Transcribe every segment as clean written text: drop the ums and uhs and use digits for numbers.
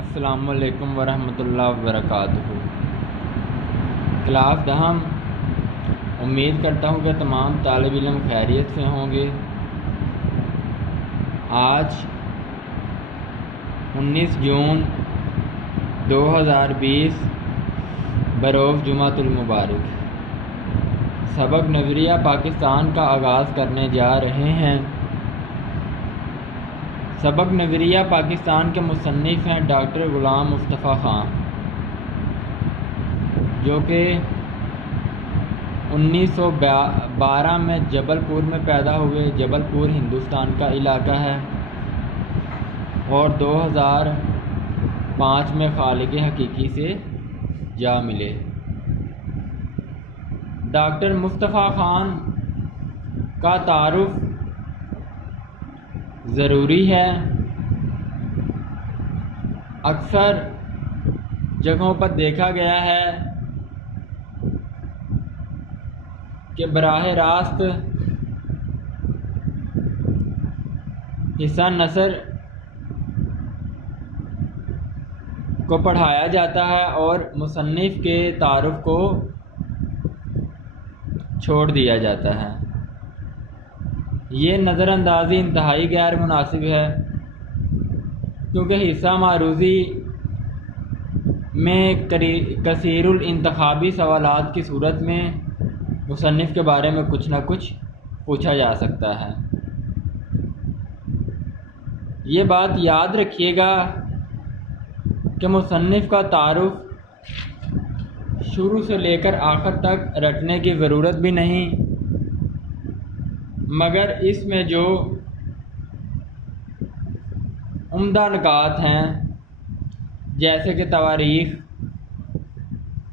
السلام علیکم ورحمۃ اللہ وبرکاتہ۔ کلاس دہم، امید کرتا ہوں کہ تمام طالب علم خیریت سے ہوں گے۔ آج 19 جون 2020 بروز جمعۃ المبارک سبق نظریہ پاکستان کا آغاز کرنے جا رہے ہیں۔ سبق نظریہ پاکستان کے مصنف ہیں ڈاکٹر غلام مصطفیٰ خان، جو کہ 1912 میں جبل پور میں پیدا ہوئے۔ جبل پور ہندوستان کا علاقہ ہے اور 2005 میں خالق حقیقی سے جا ملے۔ ڈاکٹر مصطفیٰ خان کا تعارف ضروری ہے۔ اکثر جگہوں پر دیکھا گیا ہے کہ براہ راست حصہ نثر کو پڑھایا جاتا ہے اور مصنف کے تعارف کو چھوڑ دیا جاتا ہے۔ یہ نظر اندازی انتہائی غیر مناسب ہے، کیونکہ حصہ معروضی میں کثیر الانتخابی سوالات کی صورت میں مصنف کے بارے میں کچھ نہ کچھ پوچھا جا سکتا ہے۔ یہ بات یاد رکھیے گا کہ مصنف کا تعارف شروع سے لے کر آخر تک رٹنے کی ضرورت بھی نہیں، مگر اس میں جو عمدہ نکات ہیں، جیسے کہ تواریخ،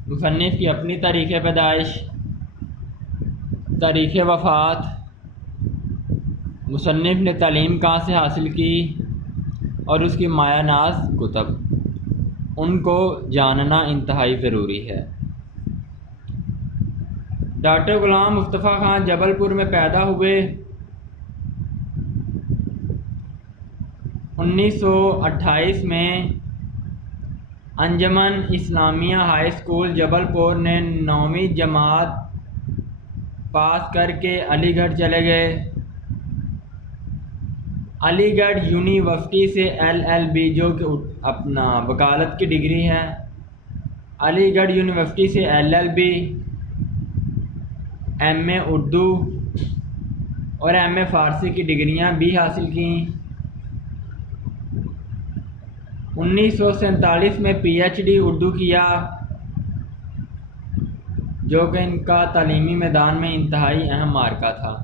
مصنف کی اپنی تاریخ پیدائش، تاریخ وفات، مصنف نے تعلیم کہاں سے حاصل کی اور اس کی مایہ ناز کتب، ان کو جاننا انتہائی ضروری ہے۔ ڈاکٹر غلام مصطفیٰ خان جبل پور میں پیدا ہوئے۔ 1928 میں انجمن اسلامیہ ہائی اسکول جبل پور نے 9ویں جماعت پاس کر کے علی گڑھ چلے گئے۔ علی گڑھ یونیورسٹی سے LLB جو کہ اپنا وکالت کی ڈگری ہے، علی گڑھ یونیورسٹی سے LLB، MA اردو اور MA فارسی کی ڈگریاں بھی حاصل کیں۔ 1947 میں PhD اردو کیا، جو کہ ان کا تعلیمی میدان میں انتہائی اہم معرکہ تھا۔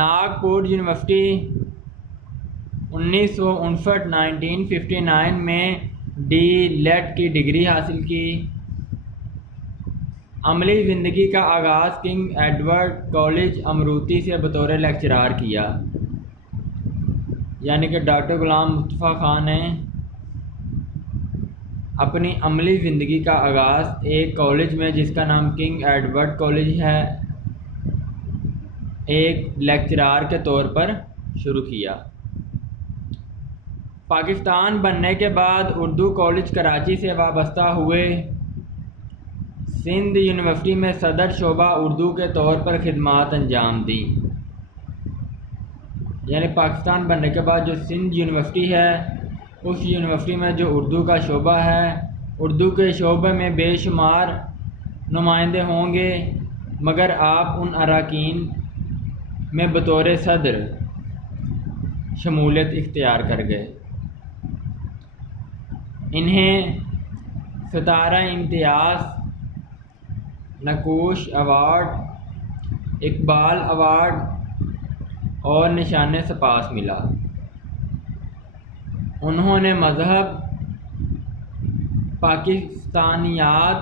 ناگپور یونیورسٹی 1959 میں D.Litt کی ڈگری حاصل کی۔ عملی زندگی کا آغاز کنگ ایڈورڈ کالج امروتی سے بطور لیکچرار کیا، یعنی کہ ڈاکٹر غلام مصطفیٰ خان نے اپنی عملی زندگی کا آغاز ایک کالج میں، جس کا نام کنگ ایڈورڈ کالج ہے، ایک لیکچرار کے طور پر شروع کیا۔ پاکستان بننے کے بعد اردو کالج کراچی سے وابستہ ہوئے۔ سندھ یونیورسٹی میں صدر شعبہ اردو کے طور پر خدمات انجام دیں، یعنی پاکستان بننے کے بعد جو سندھ یونیورسٹی ہے، اس یونیورسٹی میں جو اردو کا شعبہ ہے، اردو کے شعبے میں بے شمار نمائندے ہوں گے، مگر آپ ان اراکین میں بطور صدر شمولیت اختیار کر گئے۔ انہیں ستارہ امتیاز، نقوش ایوارڈ، اقبال ایوارڈ اور نشان سپاس ملا۔ انہوں نے مذہب، پاکستانیات،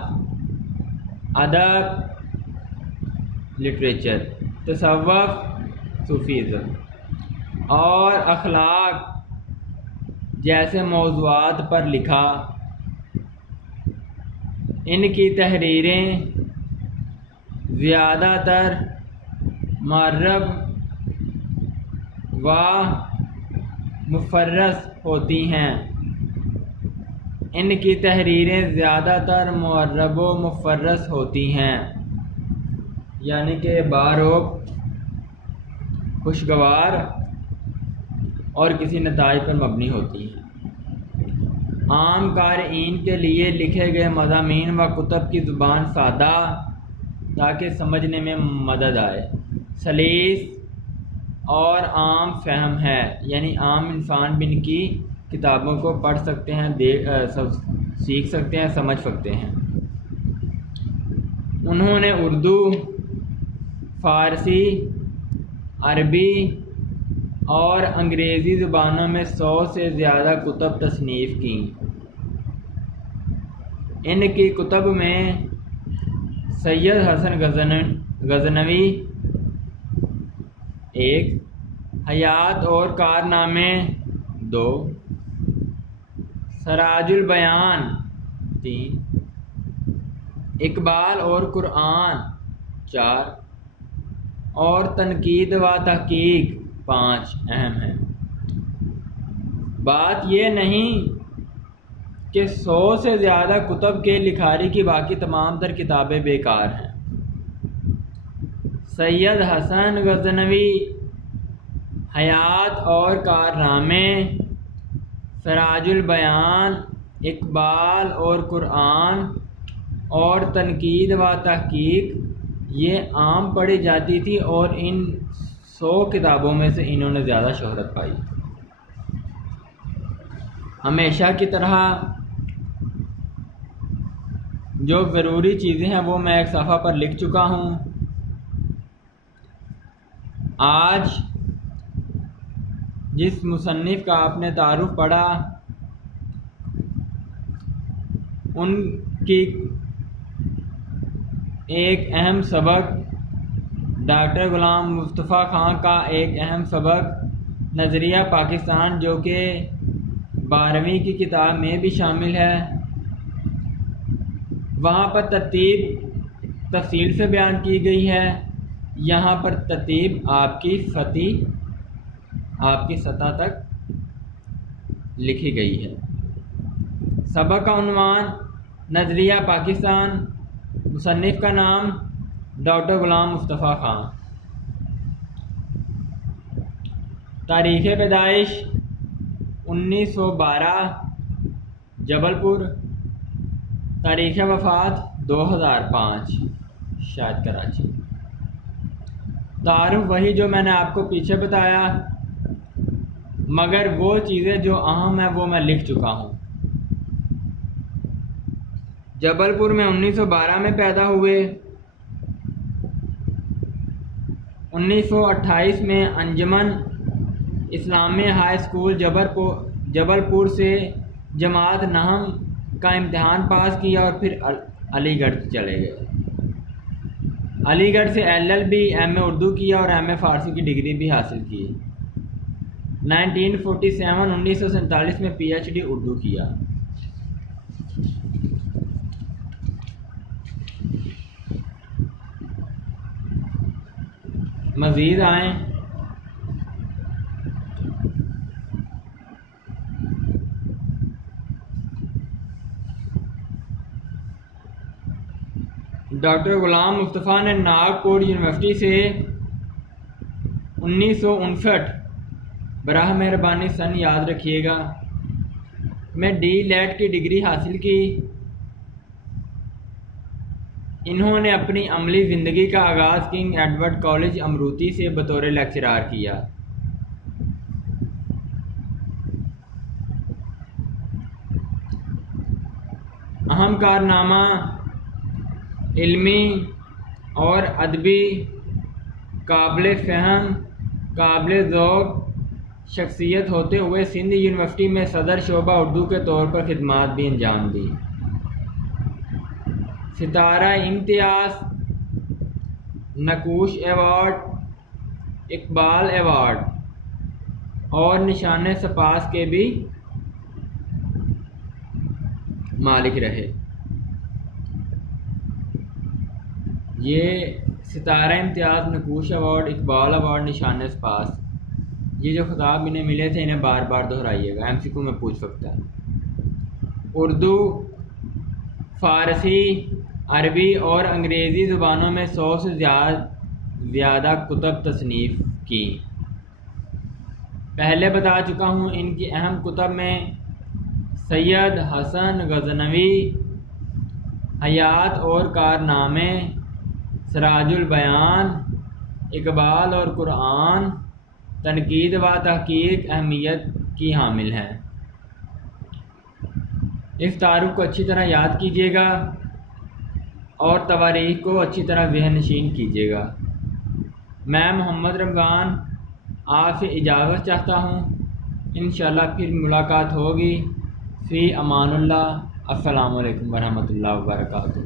ادب، لٹریچر، تصوف، صوفیزم اور اخلاق جیسے موضوعات پر لکھا۔ ان کی تحریریں زیادہ تر معرب و مفرس ہوتی ہیں۔ ان کی تحریریں زیادہ تر معرب و مفرس ہوتی ہیں، یعنی کہ باروب، خوشگوار اور کسی نتائج پر مبنی ہوتی ہیں۔ عام قارئین کے لیے لکھے گئے مضامین و کتب کی زبان سادہ تاکہ سمجھنے میں مدد آئے، سلیس اور عام فہم ہے، یعنی عام انسان بھی ان کی کتابوں کو پڑھ سکتے ہیں، سیکھ سکتے ہیں، سمجھ سکتے ہیں۔ انہوں نے اردو، فارسی، عربی اور انگریزی زبانوں میں 100 سے زیادہ کتب تصنیف کیں۔ ان کی کتب میں سید حسن غزنوی 1، حیات اور کارنامے 2، سراج البیان 3، اقبال اور قرآن 4 اور تنقید و تحقیق 5 اہم ہیں۔ بات یہ نہیں کہ 100 سے زیادہ کتب کے لکھاری کی باقی تمام تر کتابیں بیکار ہیں۔ سید حسن غزنوی، حیات اور کارنامے، سراج البیان، اقبال اور قرآن اور تنقید و تحقیق یہ عام پڑھی جاتی تھی، اور ان 100 کتابوں میں سے انہوں نے زیادہ شہرت پائی۔ ہمیشہ کی طرح جو ضروری چیزیں ہیں وہ میں ایک صفحہ پر لکھ چکا ہوں۔ آج جس مصنف کا آپ نے تعارف پڑھا، ان کی ایک اہم سبق، ڈاکٹر غلام مصطفیٰ خان کا ایک اہم سبق نظریہ پاکستان، جو کہ 12ویں کی کتاب میں بھی شامل ہے، وہاں پر ترتیب تفصیل سے بیان کی گئی ہے، یہاں پر ترتیب آپ کی سطح تک لکھی گئی ہے۔ سبق کا عنوان نظریہ پاکستان، مصنف کا نام ڈاکٹر غلام مصطفیٰ خان، تاریخ پیدائش 1912 جبل پور، تاریخ وفات 2005 شاید کراچی۔ تعارف وہی جو میں نے آپ کو پیچھے بتایا، مگر وہ چیزیں جو اہم ہیں وہ میں لکھ چکا ہوں۔ جبل پور میں 1912 میں پیدا ہوئے، 1928 میں انجمن اسلامیہ ہائی اسکول جبل پور سے جماعت نہم کا امتحان پاس کیا اور پھر علی گڑھ چلے گئے۔ علی گڑھ سے LLB ایم اے اردو کیا اور ایم اے فارسی کی ڈگری بھی حاصل کی۔ 1947 میں PhD اردو کیا۔ مزید آئیں۔ ڈاکٹر غلام مصطفیٰ نے ناگپور یونیورسٹی سے 1959، براہ مہربانی سن یاد رکھیے گا، میں D.Litt کی ڈگری حاصل کی۔ انہوں نے اپنی عملی زندگی کا آغاز کنگ ایڈورڈ کالج امروتی سے بطور لیکچرار کیا۔ اہم کارنامہ علمی اور ادبی، قابل فہم، قابل ذوق شخصیت ہوتے ہوئے سندھ یونیورسٹی میں صدر شعبہ اردو کے طور پر خدمات بھی انجام دی۔ ستارہ امتیاز، نقوش ایوارڈ، اقبال ایوارڈ اور نشان سپاس کے بھی مالک رہے۔ یہ ستارہ امتیاز، نقوش ایوارڈ، اقبال ایوارڈ، نشان سپاس، یہ جو خطاب انہیں ملے تھے انہیں بار بار دہرائیے گا، MCQ میں پوچھ سکتا ہے۔ اردو، فارسی، عربی اور انگریزی زبانوں میں 100 سے زیادہ کتب تصنیف کی۔ پہلے بتا چکا ہوں ان کی اہم کتب میں سید حسن غزنوی، حیات اور کارنامے، سراج البیان، اقبال اور قرآن، تنقید و تحقیق اہمیت کی حامل ہے۔ اس تعارف کو اچھی طرح یاد کیجیے گا اور تواریخ کو اچھی طرح ذہن نشین کیجیے گا۔ میں محمد رمضان آپ سے اجازت چاہتا ہوں، انشاءاللہ پھر ملاقات ہوگی۔ فی امان اللہ۔ السلام علیکم ورحمۃ اللہ وبرکاتہ۔